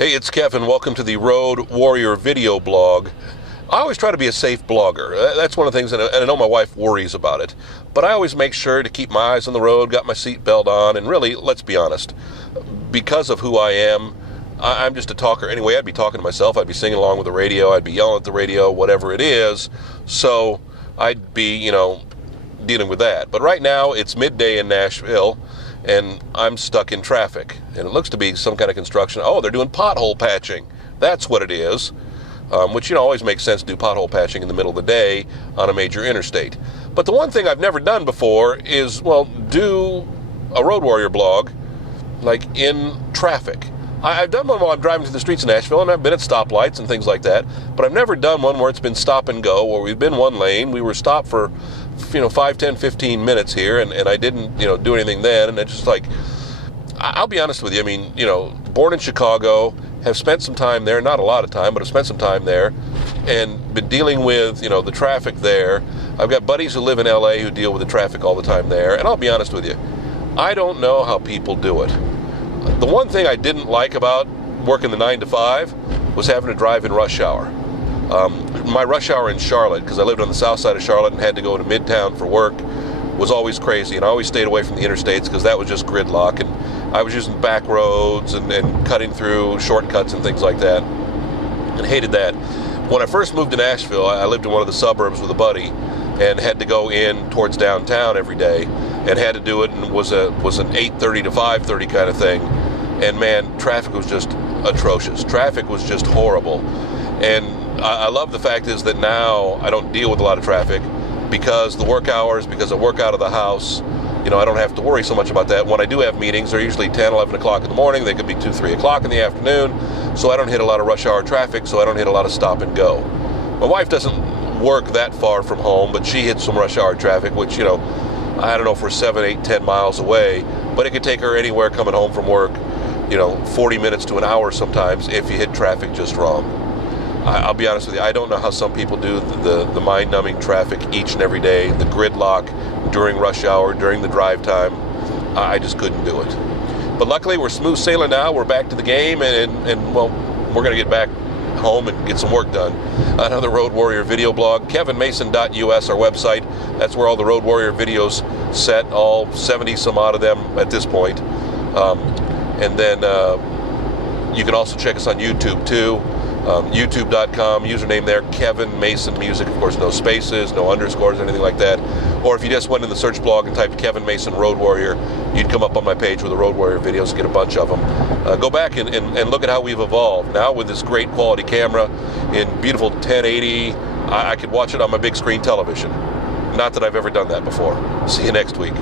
Hey, it's Kevin. Welcome to the Road Warrior video blog. I always try to be a safe blogger. That's one of the things, and I know my wife worries about it. But I always make sure to keep my eyes on the road, got my seatbelt on, and really, let's be honest, because of who I am, I'm just a talker anyway. I'd be talking to myself. I'd be singing along with the radio. I'd be yelling at the radio, whatever it is. So I'd be, dealing with that. But right now, it's midday in Nashville, and I'm stuck in traffic. And it looks to be some kind of construction. Oh, they're doing pothole patching. That's what it is, which, always makes sense to do pothole patching in the middle of the day on a major interstate. But the one thing I've never done before is, do a Road Warrior blog, like in traffic. I've done one while I'm driving through the streets of Nashville, and I've been at stoplights and things like that, but I've never done one where it's been stop and go, where we've been one lane, we were stopped for 5, 10, 15 minutes here, and I didn't, do anything then, and it's just like, I'll be honest with you, born in Chicago, have spent some time there, not a lot of time, but have spent some time there, and been dealing with, the traffic there. I've got buddies who live in LA who deal with the traffic all the time there, and I'll be honest with you, I don't know how people do it. The one thing I didn't like about working the 9 to 5 was having to drive in rush hour. My rush hour in Charlotte, because I lived on the south side of Charlotte and had to go to Midtown for work, was always crazy, and I always stayed away from the interstates because that was just gridlock, and I was using back roads and cutting through shortcuts and things like that, and hated that. When I first moved to Nashville, I lived in one of the suburbs with a buddy and had to go in towards downtown every day, and had to do it, and was an 8:30 to 5:30 kind of thing. And man, traffic was just atrocious. Traffic was just horrible. And I love the fact is that now I don't deal with a lot of traffic because the work hours, because I work out of the house, I don't have to worry so much about that. When I do have meetings, they're usually 10, 11 o'clock in the morning. They could be 2, 3 o'clock in the afternoon. So I don't hit a lot of rush hour traffic, so I don't hit a lot of stop and go. My wife doesn't work that far from home, but she hits some rush hour traffic, which, I don't know if we're 7, 8, 10 miles away, but it could take her anywhere coming home from work, 40 minutes to an hour sometimes if you hit traffic just wrong. I'll be honest with you, I don't know how some people do the mind-numbing traffic each and every day, the gridlock during rush hour, during the drive time. I just couldn't do it. But luckily, we're smooth sailing now. We're back to the game, and we're going to get back home and get some work done. Another Road Warrior video blog, kevinmason.us, our website. That's where all the Road Warrior videos set, all 70 some odd of them at this point. And then you can also check us on YouTube too. YouTube.com, username there, Kevin Mason Music, of course, no spaces, no underscores, anything like that. Or if you just went in the search blog and typed Kevin Mason Road Warrior, you'd come up on my page with the Road Warrior videos, get a bunch of them. Go back and look at how we've evolved. Now with this great quality camera in beautiful 1080, I could watch it on my big screen television. Not that I've ever done that before. See you next week.